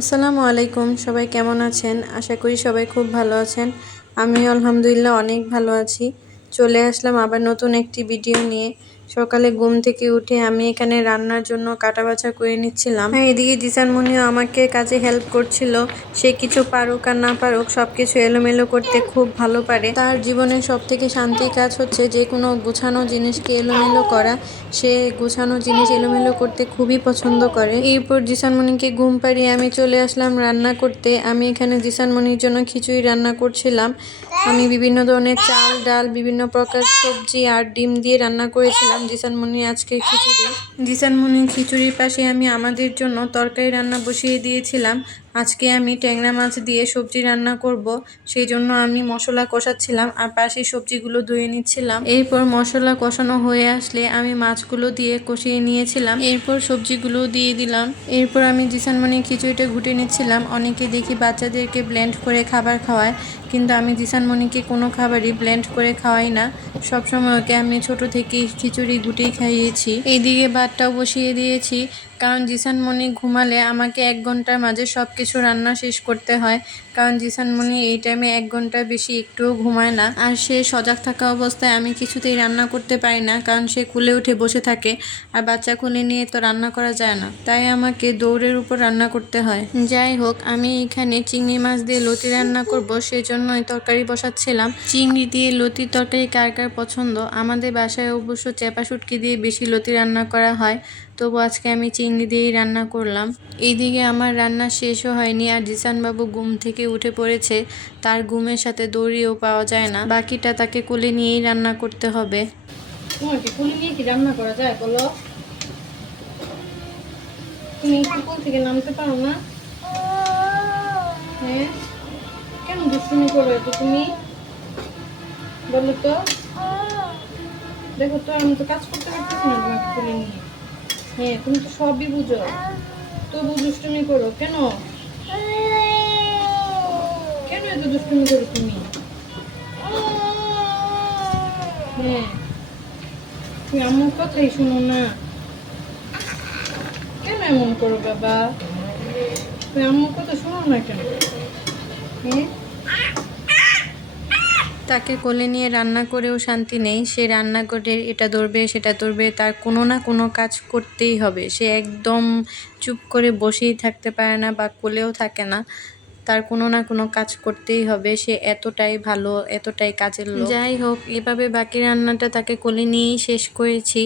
আসসালামু আলাইকুম, সবাই কেমন আছেন? আশা করি সবাই খুব ভালো আছেন। আমি আলহামদুলিল্লাহ অনেক ভালো আছি। চলে আসলাম আবার নতুন একটি ভিডিও নিয়ে। সকালে ঘুম থেকে উঠে আমি এখানে রান্নার জন্য কাটাবাছা করে নিচ্ছিলাম। এদিকে জিসান মুনিও আমাকে কাজে হেল্প করছিল। সে কিছু পারুক আর না পারুক সবকিছু এলোমেলো করতে খুব ভালো পারে। তার জীবনের সবথেকে শান্তির কাজ হচ্ছে যে কোনো গোছানো জিনিসকে এলোমেলো করা। সে গোছানো জিনিস এলোমেলো করতে খুবই পছন্দ করে। এরপর জিসান মুনিকে ঘুম পাড়িয়ে আমি চলে আসলাম রান্না করতে। আমি এখানে জিসান মুনির জন্য খিচুড়ি রান্না করছিলাম। আমি বিভিন্ন ধরনের চাল ডাল বিভিন্ন প্রকার সবজি আর ডিম দিয়ে রান্না করেছিলাম জিসান মুনির আজকের খিচুড়ি। জিসান মুনির খিচুড়ির পাশে আমি আমাদের জন্য তরকারি রান্না বসিয়ে দিয়েছিলাম। আজকে আমি ট্যাংরা মাছ দিয়ে সবজি রান্না করব, সেই জন্য আমি মশলা কষাচ্ছিলাম আর পাশে সবজিগুলো ধুয়ে নিচ্ছিলাম। এরপর মশলা কষানো হয়ে আসলে আমি মাছগুলো দিয়ে কষিয়ে নিয়েছিলাম। এরপর সবজিগুলো দিয়ে দিলাম। এরপর আমি জিসান মুনির খিচুড়িটা ঘুটে নিচ্ছিলাম। অনেকে দেখি বাচ্চাদেরকে ব্লেন্ড করে খাবার খাওয়ায়, কিন্তু আমি জিসান মুনিকে কোনো খাবারই ব্লেন্ড করে খাওয়াই না। সবসময় ওকে আমি ছোট থেকেই খিচুড়ি ঘুটেই খাইয়েছি। এইদিকে ভাতটাও বসিয়ে দিয়েছি, কারণ জিসান মুনি ঘুমালে আমাকে 1 ঘন্টার মাঝে সব কিছু রান্না শেষ করতে হয়। কারণ জিসান মুনি এই টাইমে 1 ঘন্টার বেশি একটুও ঘুমায় না। আর সে সজাগ থাকা অবস্থায় আমি কিছুতেই রান্না করতে পারি না, কারণ সে কুলে উঠে বসে থাকে। আর বাচ্চা কুলে নিয়ে তো রান্না করা যায় না, তাই আমাকে দৌড়ের উপর রান্না করতে হয়। যাই হোক, আমি এখানে চিংড়ি মাছ দিয়ে লতি রান্না করব, সেজন্যই তরকারি বসাচ্ছিলাম। চিংড়ি দিয়ে লতির তরকারি কার কার পছন্দ? আমাদের বাসায় অবশ্য চেপা শুটকি দিয়ে বেশি লতি রান্না করা হয়, তবু আজকে আমি চিংড়ি দিয়েই রান্না করলাম। এইদিকে আমার রান্না শেষও হয়নি, আর জিসান বাবু ঘুম থেকে উঠে পড়েছে। তার ঘুমের সাথে দড়িও পাওয়া যায় না, বাকিটা তাকে কোলে নিয়েই রান্না করতে হবে। তোমাকে কোলে নিয়ে কি রান্না করা যায় বলো? তুমি কোল থেকে নামতে পারো না? হ্যাঁ, কেন দুষ্টুমি করো এত তুমি? বলো তো। দেখো তো, আমি তো কাজ করতে পারতেছি না তোমাকে কোলে নিয়ে। হ্যাঁ, তুমি তো সবই বুঝো, তবু দুষ্টুমি করো কেন? কেন এত দুষ্টুমি করো তুমি? হ্যাঁ, তুমি আমার কথাই শোনো না। কেন এমন করো বাবা? তুমি আমার কথা শোনো না কেন? হ্যাঁ, তাকে কোলে নিয়ে রান্না করেও শান্তি নেই। সে রান্না করে এটা ধরবে সেটা ধরবে, তার কোনো না কোনো কাজ করতেই হবে। সে একদম চুপ করে বসেই থাকতে পারে না বা কোলেও থাকে না, তার কোনো না কোনো কাজ করতেই হবে। সে এতটাই ভালো, এতটাই কাজের লোক। যাই হোক, এভাবে বাকি রান্নাটা তাকে কোলে নিয়েই শেষ করেছি।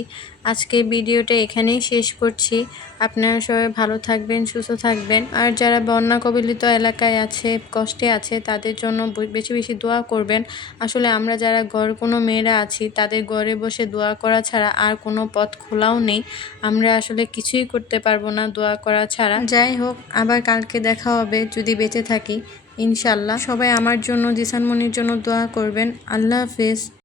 আজকের ভিডিওটা এখানেই শেষ করছি। আপনারা সবাই ভালো থাকবেন, সুস্থ থাকবেন। আর যারা বন্যা কবলিত এলাকায় আছে, কষ্টে আছে, তাদের জন্য বেশি বেশি দোয়া করবেন। আসলে আমরা যারা কোনো মেয়েরা আছি, তাদের ঘরে বসে দোয়া করা ছাড়া আর কোনো পথ খোলাও নেই। আমরা আসলে কিছুই করতে পারবো না দোয়া করা ছাড়া। যাই হোক, আবার কালকে দেখা হবে যদি বেঁচে থাকি ইনশাল্লাহ। সবাই আমার জন্য, জিসান মুনির জন্য দোয়া করবেন। আল্লাহ হাফেজ।